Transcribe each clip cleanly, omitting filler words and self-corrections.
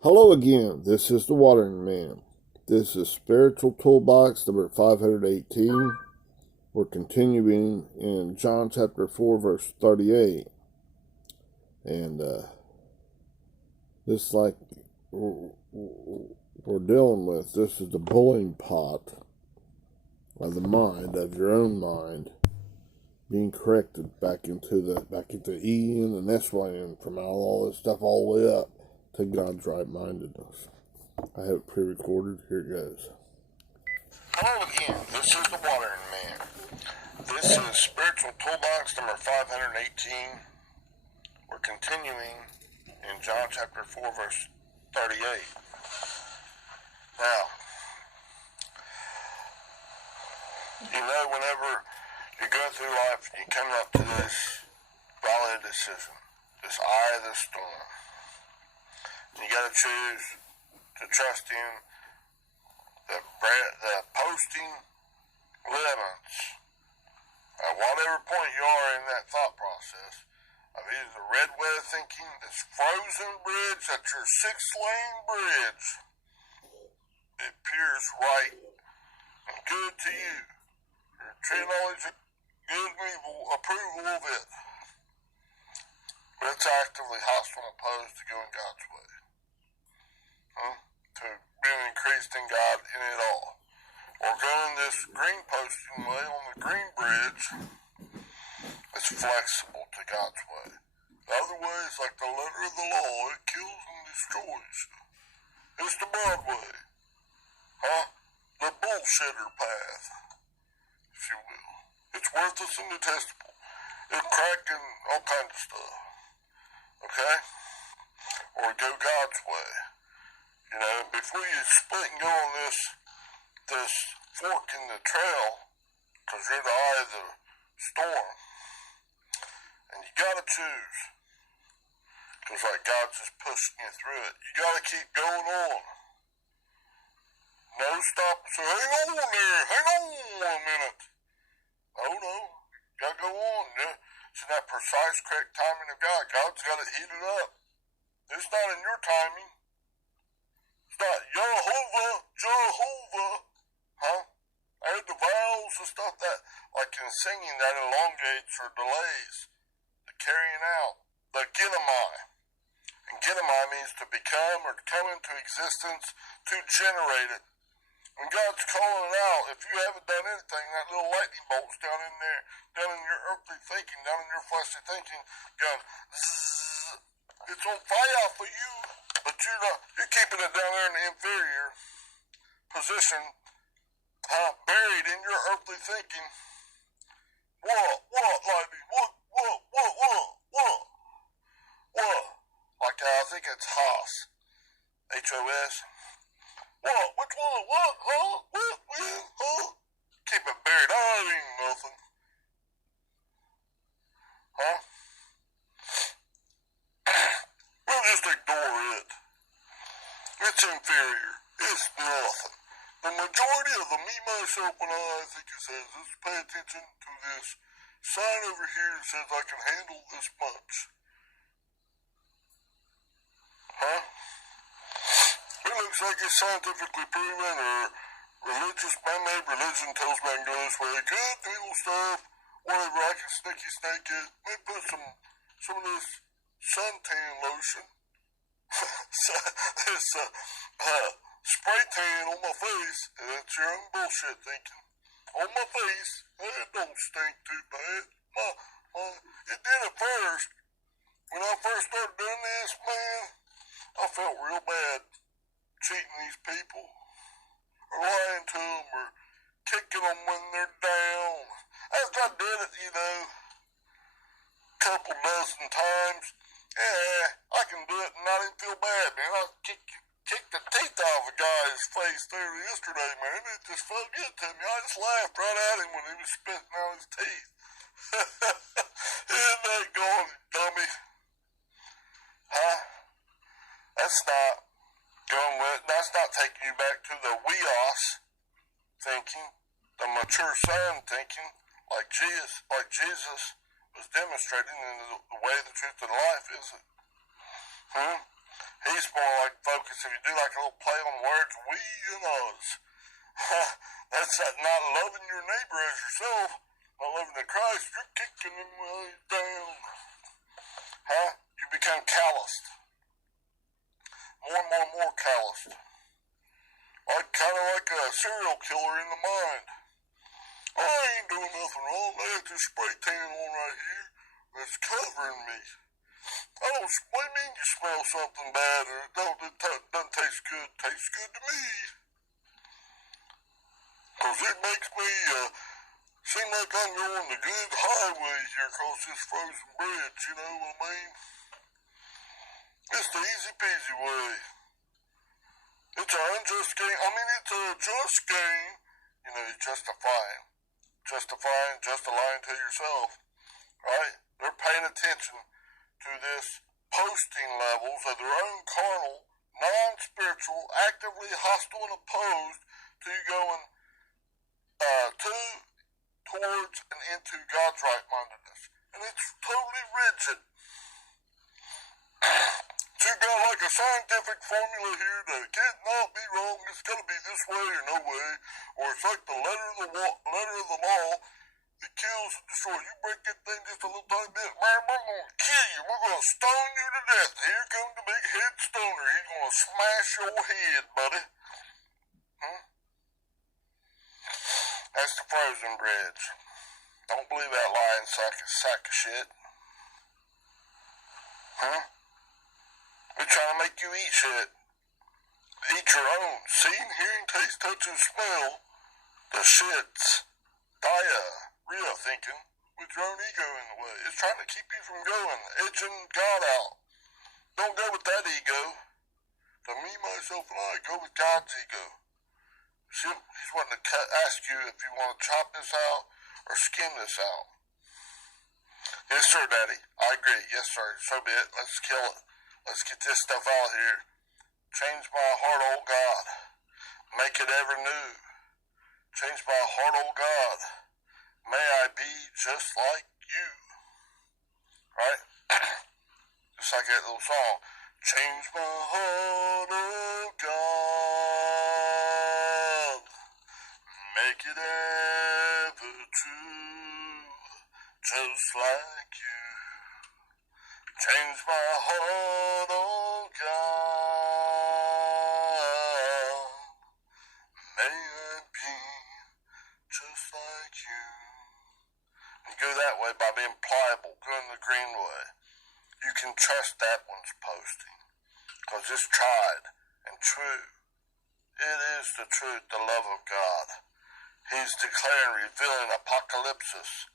Hello again, this is the Watering Man. This is Spiritual Toolbox number 518. We're continuing in John chapter 4, verse 38. And this, like we're dealing with, this is the boiling pot of the mind, of your own mind, being corrected back into E and the S land from all this stuff all the way up to God's right-mindedness. I have it pre-recorded. Here it goes. Hello again. This is the Watering Man. This is Spiritual Toolbox number 518. We're continuing in John chapter 4, verse 38. Now, whenever you're going through life, you come up to this valid decision, this eye of the storm. And you got to choose to trust in the posting limits at whatever point you are in that thought process of either the red way of thinking, this frozen bridge, that's your 6-lane bridge. It appears right and good to you. Your true knowledge of good and evil, approval of it. But it's actively hostile and opposed to going God's way. To being increased in God in it all. Or going this green posting way on the green bridge, it's flexible to God's way. The other way is like the letter of the law, it kills and destroys. It's the broad way. The bullshitter path, if you will. It's worthless and detestable. It's cracking all kinds of stuff. Okay? Or go God's way. Before you split and go on this fork in the trail, because you're the eye of the storm, and you gotta choose, because like God's just pushing you through it. You gotta keep going on. No stop and say, hang on there, hang on a minute. Oh no, you gotta go on. It's in that precise, correct timing of God. God's got it heated up. It's not in your timing. It's not Jehovah, I had the vowels and stuff that, like in singing, that elongates or delays the carrying out, the genomai. And genomai means to become or to come into existence, to generate it. When God's calling it out, if you haven't done anything, that little lightning bolt's down in there, down in your earthly thinking, down in your fleshly thinking, going zzz, it's on fire for you. But you're keeping it down there in the inferior position, buried in your earthly thinking. What, lightning? What? Like I think it's Haas. H-O-S. What? Which one? What? Huh? Keep it buried. It ain't nothing. We'll just ignore it. It's inferior. It's nothing. The majority of the me, myself, and I think it says, let's pay attention to this sign over here that says I can handle this much. It looks like it's scientifically proven, or man-made religion tells me I can go this way. Good, evil stuff, whatever, I can snake it. Maybe put some of this suntan lotion. This spray tan on my face. That's your own bullshit thinking. On my face, it don't stink too bad. It did at first. When I first started doing this, man, I felt real bad cheating these people, or lying to them, or kicking them when they're down. After I did it, couple dozen times, I can do it and not even feel bad, man. I kicked the teeth off a guy's face there yesterday, man. It just felt good to me. I just laughed right at him when he was spitting out his teeth. Isn't that going, dummy? That's not taking you back to the weos thinking, the mature son thinking, like Jesus was demonstrating in the way, the truth, and life, is it? He's more like focused. If you do like a little play on words, we and us. That's not loving your neighbor as yourself. Not loving the Christ. You're kicking him way down. You become calloused. More and more calloused. Kind of like a serial killer in the mind. I ain't doing nothing wrong. I got this spray tan on right here that's covering me. What do you mean you smell something bad or it doesn't taste good? Tastes good to me. Because it makes me seem like I'm going the good highway here across this frozen bridge, you know what I mean? It's the easy peasy way. It's an unjust game. I mean, it's a just game. You know, you're justifying, just lying to yourself, right? They're paying attention to this posting levels of their own carnal, non-spiritual, actively hostile and opposed to you going towards and into God's right-mindedness. And it's totally rigid. So you've got like a scientific formula here that can't not be wrong. It's got to be this way or no way. Or it's like the letter of the law that kills and destroys. You break that thing just a little tiny bit, man, we're going to kill you. We're going to stone you to death. Here comes the big head stoner. He's going to smash your head, buddy. That's the frozen bridge. Don't believe that lying sack of shit. They're trying to make you eat shit. Eat your own. Seeing, hearing, taste, touch, and smell the shits. Diarrhea thinking with your own ego in the way. It's trying to keep you from going, edging God out. Don't go with that ego. The me, myself, and I. Go with God's ego. He's wanting to ask you if you want to chop this out or skin this out. Yes, sir, Daddy. I agree. Yes, sir. So be it. Let's kill it. Let's get this stuff out here. Change my heart, oh God. Make it ever new. Change my heart, oh God. May I be just like you. Right? Just like that little song. Change my heart, oh God. Make it ever true. Just like you. Change my heart, oh God. May I be just like you. And go that way by being pliable, going the green way. You can trust that one's posting. Because it's tried and true. It is the truth, the love of God. He's declaring, revealing apocalypsis.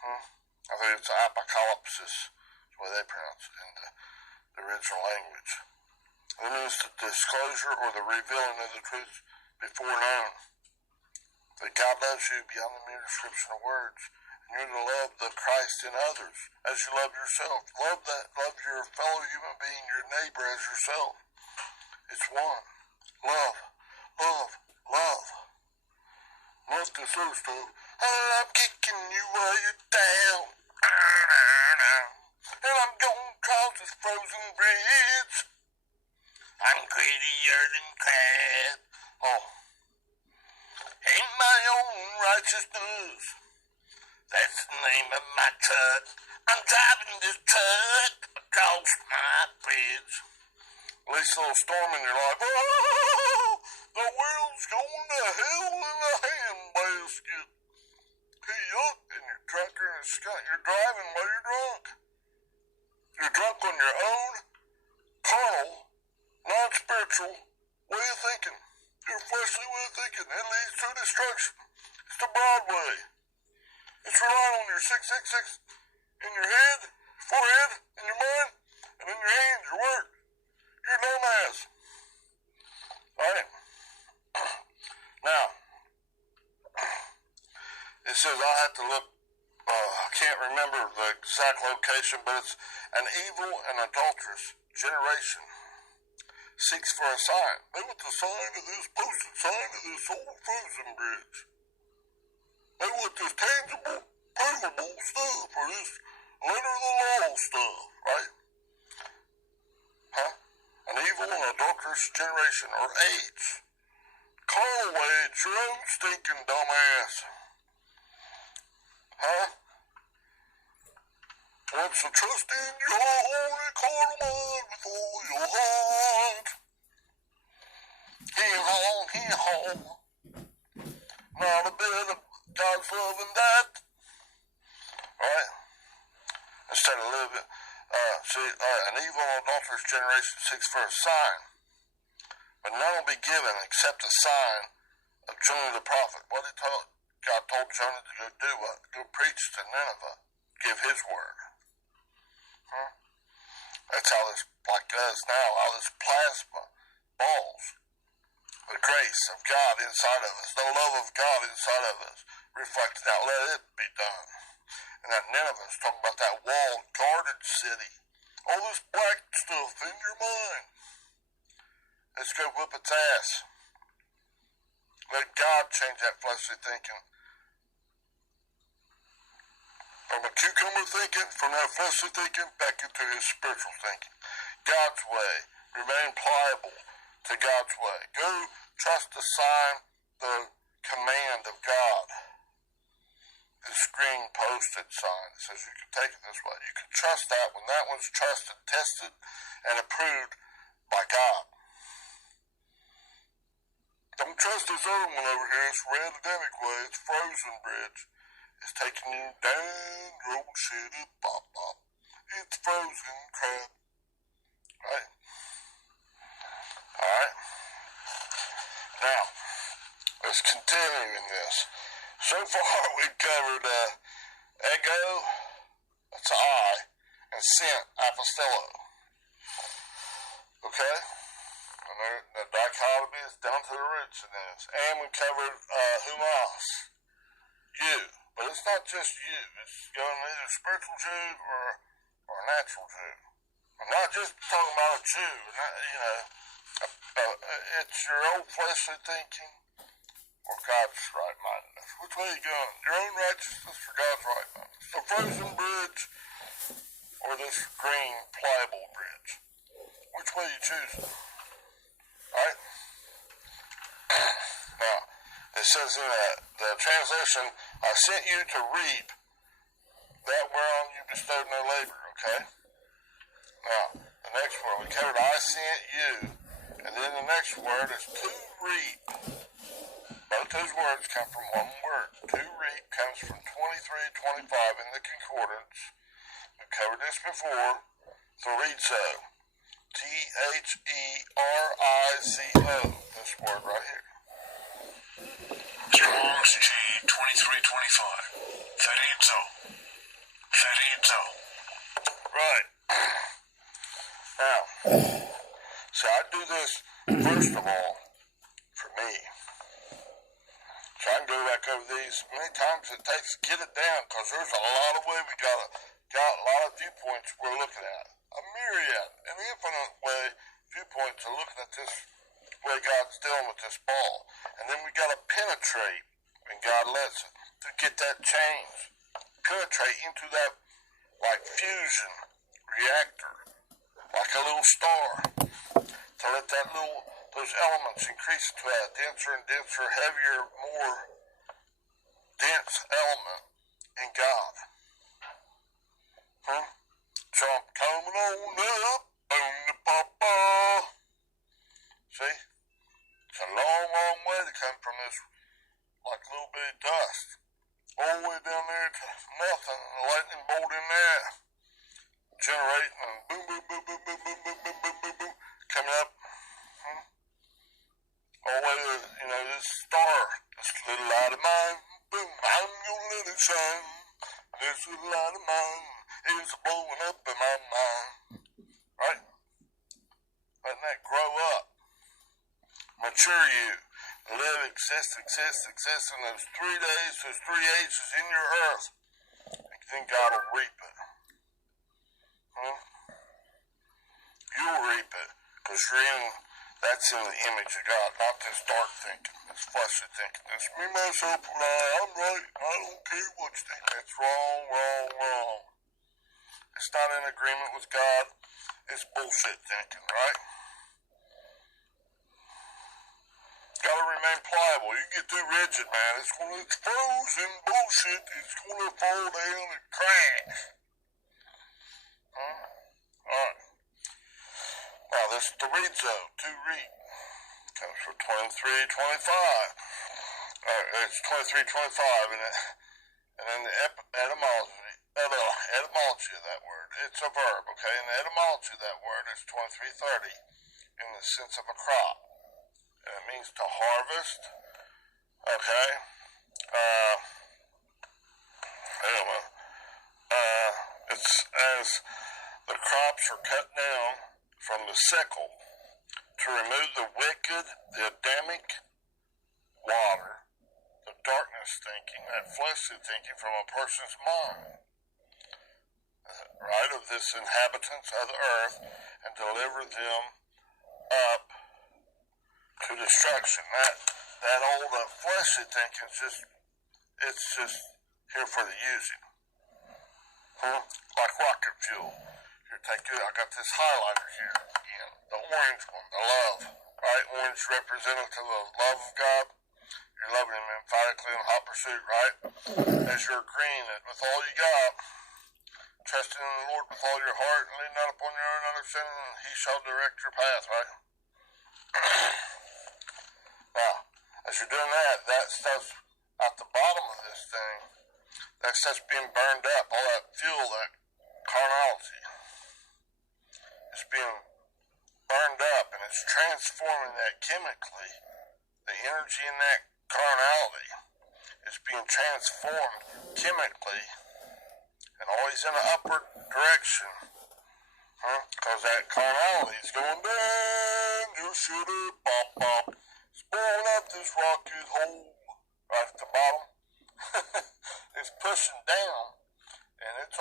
I think it's apocalypsis. The way they pronounce it in the original language. It means the disclosure or the revealing of the truth before known. That God loves you beyond the mere description of words. And you're to love the Christ in others as you love yourself. Love your fellow human being, your neighbor as yourself. It's one. Love. Not this other stuff. I'm kicking you while you're down. And I'm going across this frozen bridge. I'm greedier than crab. Ain't my own righteousness. That's the name of my truck. I'm driving this truck across my bridge. At least a little storm in your life. Oh, the world's going to hell in a handbasket. Hey, yuck, and your trucker and skunk. You're driving while you're drunk. You're drunk on your own carnal, non-spiritual way of thinking. Your fleshly way of thinking. It leads to destruction. It's the broad way. It's relying on your 666 in your head, forehead, in your mind, and in your hands, your work. You're a dumbass. Alright? Now, it says I have to look, I can't remember the exact location, but it's an evil and adulterous generation seeks for a sign. They want the sign of this posted sign of this old frozen bridge. They want this tangible, provable stuff, or this letter of the law stuff, right? an evil and adulterous generation, or age. Carnal age, your own stinking dumbass. Huh? Wants to trust in your holy carnal mind with all your heart. Hee-haw. Not a bit of God's love in that. Alright? Instead of living, an evil and adulterous generation seeks for a sign, but none will be given except a sign of Jonah the prophet. What did God told Jonah to go do? What? Go preach to Nineveh. Give his word. That's how this, like us now, how this plasma balls. The grace of God inside of us, the love of God inside of us, reflected out. Let it be done. And that Nineveh is talking about that walled, guarded city. All this black stuff in your mind. Let's go whip its ass. Let God change that fleshly thinking. From a cucumber thinking, from that fleshly thinking, back into his spiritual thinking. God's way. Remain pliable to God's way. Go trust the sign, the command of God. This green posted sign that says you can take it this way. You can trust that when that one's trusted, tested, and approved by God. Don't trust this other one over here. It's red Adamic way. It's frozen bridge. It's taking you down your old shitty bop. It's frozen crap. Right? Alright? Now, let's continue in this. So far we've covered ego, that's I, and sent, apostello. Okay? And the dichotomy is down to the roots in this. And we covered humas, you. But it's not just you. It's going either spiritual Jew or a natural Jew. I'm not just talking about a Jew. It's your old fleshly thinking or God's right-mindedness. Which way are you going? Your own righteousness or God's right-mindedness? The frozen bridge or this green, pliable bridge? Which way are you choosing? Alright? Now, it says in the translation, I sent you to reap that whereon you bestowed no labor, okay? Now, the next word, we covered I sent you, and then the next word is to reap. Both those words come from one word. To reap comes from 23:25 in the concordance. We've covered this before. Thorizo. Therizo. This word right here. Strong's G 2325. Therizo. Right. Now, so I do this, first of all, for me. So I can go back over these many times it takes to get it down, because there's a lot of way we got a lot of viewpoints we're looking at. A myriad, an infinite way viewpoints are looking at this way God's dealing with this ball. And then we got to penetrate, when God lets it, to get that change. Penetrate into that, like fusion reactor, like a little star, to let those elements increase to a denser and denser, heavier, more dense element in God. So I'm coming on up, boom the papa. See? It's a long, long way to come from this, like a little bit of dust, all the way down there to nothing, and a lightning bolt in there, generating, and boom, boom, boom, boom, boom, boom, boom, boom, boom, boom, boom, coming up, all the way to, this star, this little light of mine, boom, I'm gonna let it shine, this little light of mine is blowing up in my mind, right? Letting that grow up, mature you, live, exist in those 3 days, those 3 ages in your earth, and then God will reap it. You'll reap it, because that's in the image of God, not this dark thinking, this fleshly thinking, this me, myself, and I'm right, I don't care what you think. That's wrong. It's not in agreement with God, it's bullshit thinking, right? remain pliable. You get too rigid, man. It's frozen bullshit. It's gonna fall down and crash. Alright. Now this is the read zone. 2 read. Comes from 2325. It's 2325 and then the etymology of that word. It's a verb, okay? And the etymology of that word is 2330 in the sense of a crop. And it means to harvest, okay? Anyway, it's as the crops are cut down from the sickle to remove the wicked, the Adamic water, the darkness thinking, that fleshly thinking from a person's mind, right, of this inhabitants of the earth, and deliver them up to destruction. That old fleshly thinking it's just here for the using. Like rocket fuel. I got this highlighter here again, the orange one, the love, right? Orange representative of love of God. You're loving Him emphatically in hot pursuit, right? As you're green, with all you got, trusting in the Lord with all your heart and leaning not upon your own understanding, and He shall direct your path, right? Now, as you're doing that stuff's at the bottom of this thing. That stuff's being burned up. All that fuel, that carnality, is being burned up, and it's transforming that chemically. The energy in that carnality is being transformed chemically, and always in an upward direction. Because that carnality is going down, you shooter, bop, bop. It's blowing up this rocket hole right at the bottom. It's pushing down, and it's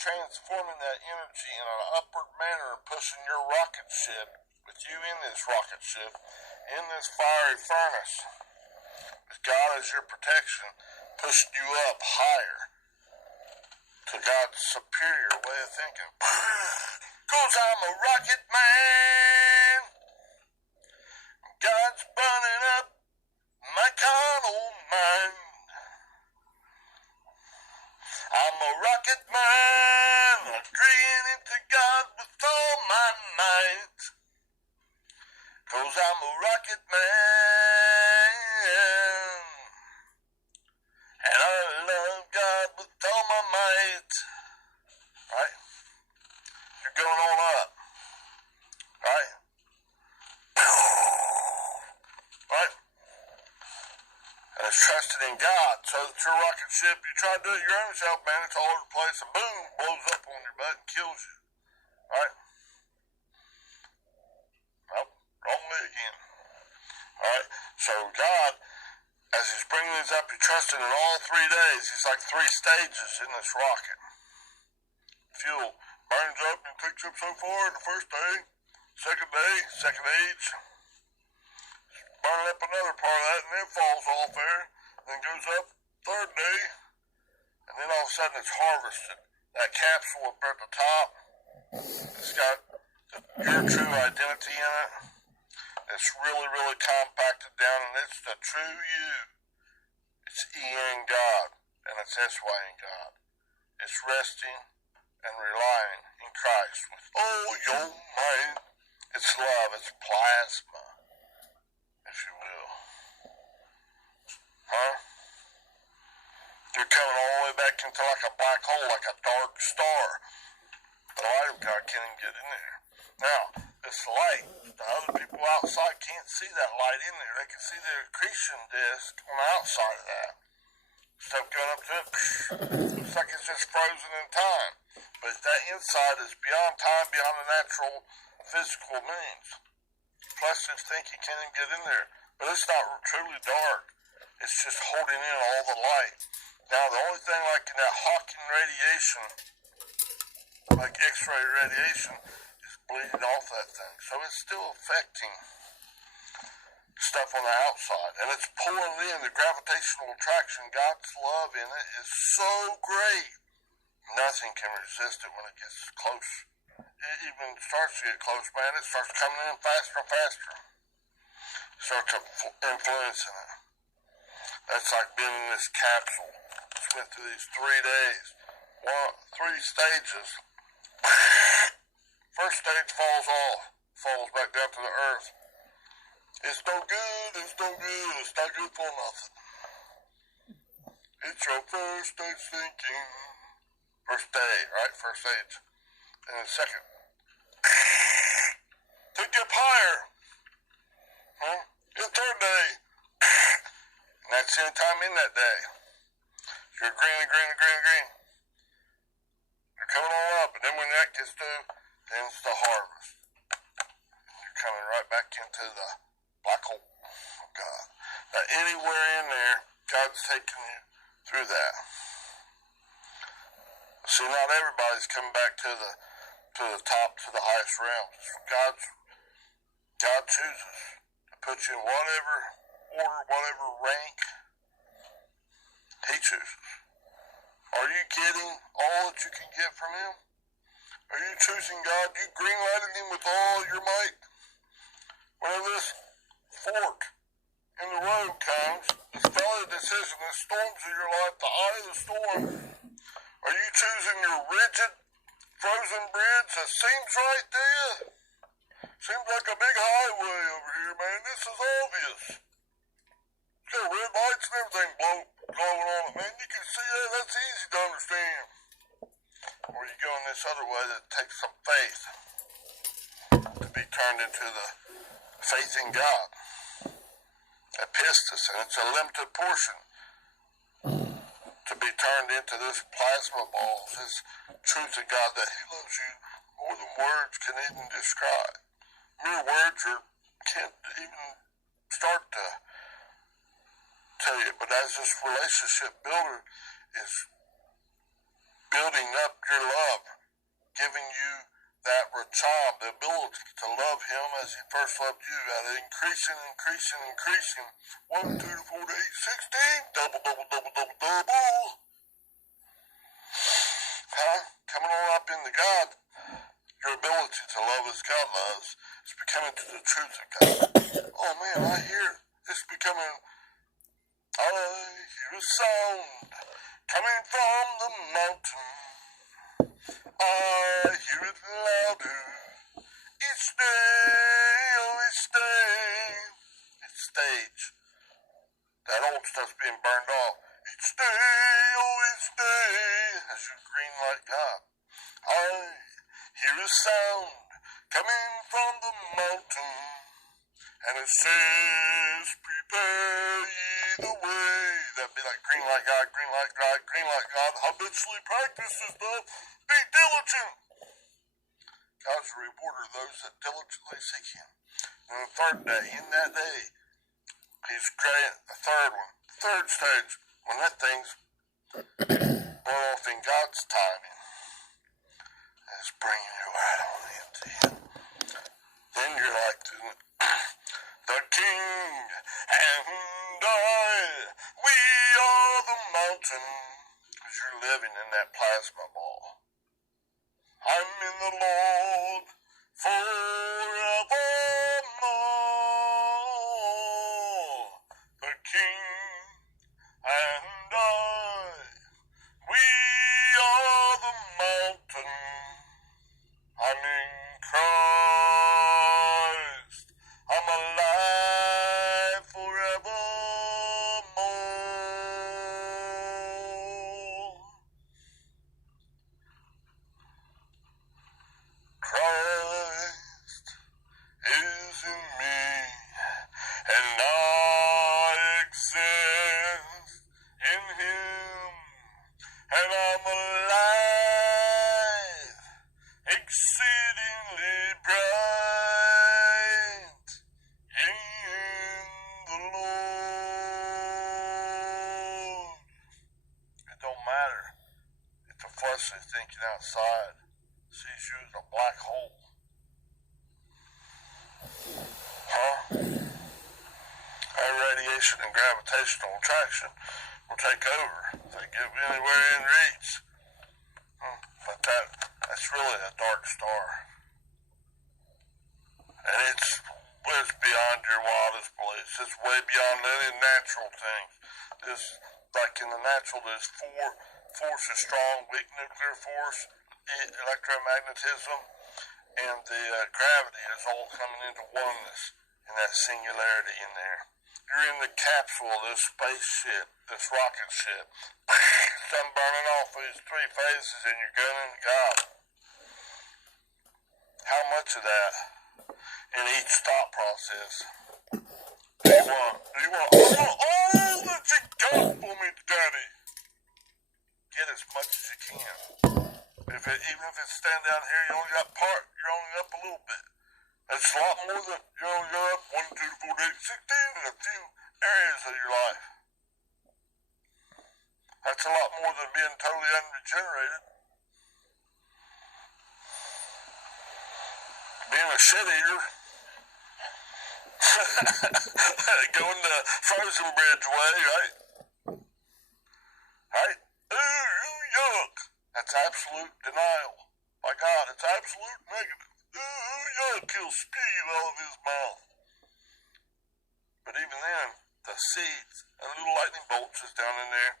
transforming that energy in an upward manner, pushing your rocket ship, with you in this rocket ship, in this fiery furnace, with God as your protection, pushing you up higher to God's superior way of thinking. 'Cause I'm a rocket man. God's burning up my carnal mind. I'm a rocket man, agreeing into God with all my might. 'Cause I'm a rocket man, and I love God with all my might. Right? You're going on up. Right? Right? And it's trusting in God, so that your rocket ship, you try to do it your own self, man, it's all over the place, and boom, blows up on your butt and kills you. Right? Nope, wrong way again. Alright, so God, as He's bringing these up, He trusted in all 3 days. He's like 3 stages in this rocket. Fuel burns up and picks up so far in the first day, second age, burning up another part of that, and then falls off there, and then goes up third day, and then all of a sudden it's harvested. That capsule up there at the top, it's got your true identity in it. It's really, really compacted down, and it's the true you. It's E in God, and it's S-Y in God. It's resting and relying in Christ with all your might. It's love, it's plasma, if you will. You're coming all the way back into like a black hole, like a dark star. The light of God can't even get in there. Now, this light, the other people outside can't see that light in there. They can see the accretion disk on the outside of that. Stuff going up to it, looks like it's just frozen in time. But that inside is beyond time, beyond the natural physical means. Plus, this thinking can't even get in there. But it's not truly dark. It's just holding in all the light. Now, the only thing like in that Hawking radiation, like X-ray radiation, is bleeding off that thing. So it's still affecting stuff on the outside. And it's pulling in the gravitational attraction. God's love in it is so great. Nothing can resist it when it gets close. It even starts to get close, man. It starts coming in faster and faster. Starts influencing it. That's like being in this capsule. It's went through these 3 days. 3 stages. First stage falls off. Falls back down to the earth. It's no good, it's no good, it's not good for nothing. It's your first stage thinking. First day, right? First stage. And then second. Took you up higher. Huh? The third day. And that's the only time in that day. You're green. You're coming on up, and then when that gets through, then it's the harvest. You're coming right back into the black hole of God. Now, anywhere in there, God's taking you through that. See, not everybody's coming back to the top, to the highest realms. God chooses to put you in whatever order, whatever rank He chooses. Are you getting all that you can get from Him? Are you choosing God? You green-lighting Him with all your might? Whenever this fork in the road comes, this valley of decision, the storms of your life, the eye of the storm, are you choosing your rigid, frozen bridge that seems right to you? Seems like a big highway over here, man. This is obvious. It's got red lights and everything glowing on it, man. You can see that. That's easy to understand. Or you go in this other way that takes some faith to be turned into the faith in God. A pistis, and it's a limited portion to be turned into this plasma ball, this truth of God that He loves you more than words can even describe. Mere words can't even start to tell you, but as this relationship builder is building up your love, giving you that racham, the ability to love Him as He first loved you, at increasing. 1, 2 to 4 to 8, 16, double. Huh? Coming on up into God, your ability to love as God loves is becoming to the truth of God. Oh man, I hear it. It's becoming, I hear a sound coming from the mountain. I hear it louder. Each day, each day. It's stage. That old stuff's being burned off. Each day, as you green like God. I hear a sound coming from the mountain, and it says, prepare ye the way. That'd be like green like God, green like God, green like God. Habitually practice this stuff. Be diligent. God's a rewarder of those that diligently seek Him. And the third day, in that day, He's granting the third one. Third stage, when that thing's born off in God's timing, it's bringing you right on into Him. Then you're like the King and I, we are the mountain, because you're living in that plasma ball. I'm in the Lord forevermore. The King and I, we are the mountain. I'm in Christ. I'm alive forevermore. Christ is in me, and I exist in Him, and I'm alive, exceedingly bright in the Lord. It don't matter if the fleshly thinking outside sees you as a black hole. Huh? That radiation and gravitational attraction will take over if they get anywhere in reach. But that's really a dark star. And it's beyond your wildest belief. It's way beyond any natural things. This, like in the natural, there's four forces: strong, weak nuclear force, electromagnetism, and the gravity is all coming into oneness in that singularity in there. You're in the capsule of this spaceship, this rocket ship. Sun burning off these three phases, and you're gunning God. How much of that in each thought process do you want? I want all that you got for me, Daddy. Get as much as you can. Even if it's stand down here, you only got part. You're only up a little bit. That's a lot more than you're up 1, 2, 4, 8, 16 in a few areas of your life. That's a lot more than being totally unregenerated. Being a shit eater. Going the frozen bridge way, right? Right? Ooh, yuck. That's absolute denial. My God, it's absolute negative. Ooh, yuck. He'll spew out of his mouth. But even then, the seeds and little lightning bolts is down in there.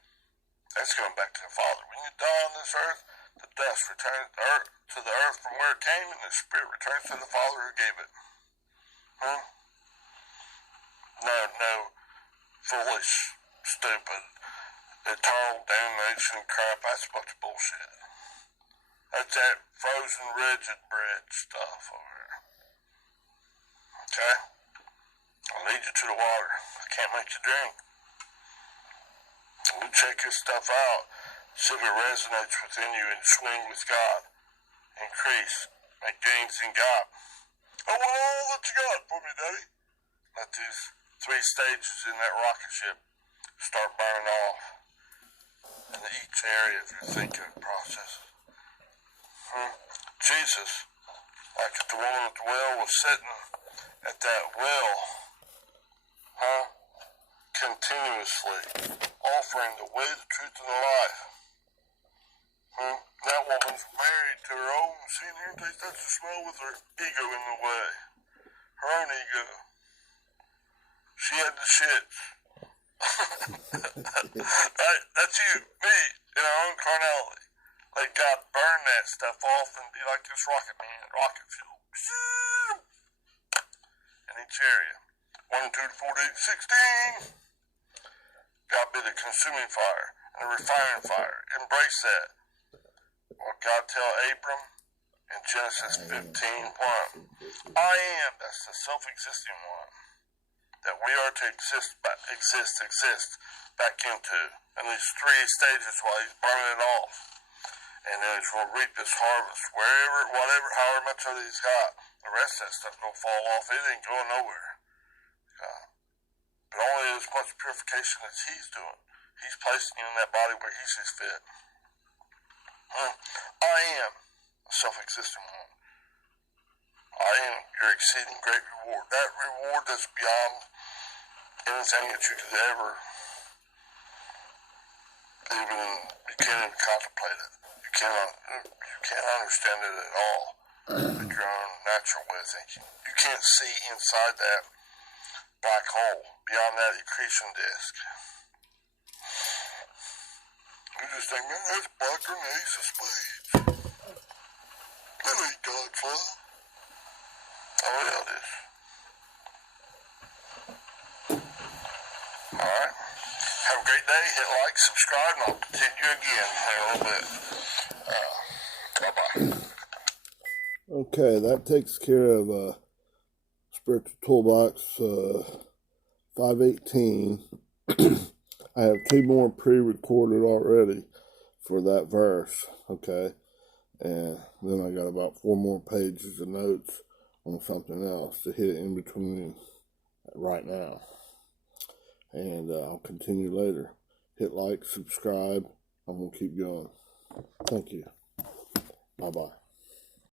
That's going back to the Father. When you die on this earth, the dust returns to the earth from where it came, and the spirit returns to the Father who gave it. No foolish, stupid, eternal damnation crap. That's a bunch of bullshit. That's that frozen rigid bread stuff over there. Okay? I'll lead you to the water. I can't make you drink. We'll check this stuff out. See if it resonates within you and swing with God. Increase. Make gains in God. I want all that you got for me, Daddy. Let these 3 stages in that rocket ship start burning off in each area of your thinking process. Jesus, like if the woman at the well was sitting at that well, continuously offering the way, the truth, and the life. That woman's married to her own. See, here, taste that smell with her ego in the way. Her own ego. She had the shits. Right? That's you, me, in our own carnality. Let God burn that stuff off and be like this rocket man, rocket fuel. In each area. 1, 2, 4, 8, 16. God be the consuming fire and the refining fire. Embrace that. What God tell Abram in Genesis 15:1. I am, that's the self-existing one, that we are to exist back into. And these 3 stages while he's burning it off. And then he's going to reap this harvest wherever, whatever, however much of it he's got. The rest of that stuff going to fall off. It ain't going nowhere. But only as much purification as he's doing. He's placing you in that body where he sees fit. I am a self-existing one. I am your exceeding great reward. That reward that's beyond anything that you could ever even, you can't even contemplate it. You can't understand it at all with your own natural way of thinking. You can't see inside that black hole, beyond that accretion disk. You just think, man, that's blacker than the ace of spades. That ain't God's love. Oh, yeah, it is. Alright. Have a great day. Hit like, subscribe, and I'll continue again in a little bit. Bye-bye. Okay, that takes care of Spiritual Toolbox 518. I have 2 more pre-recorded already for that verse, okay? And then I got about 4 more pages of notes on something else to hit in between right now. And I'll continue later. Hit like, subscribe. I'm going to keep going. Thank you. Bye-bye.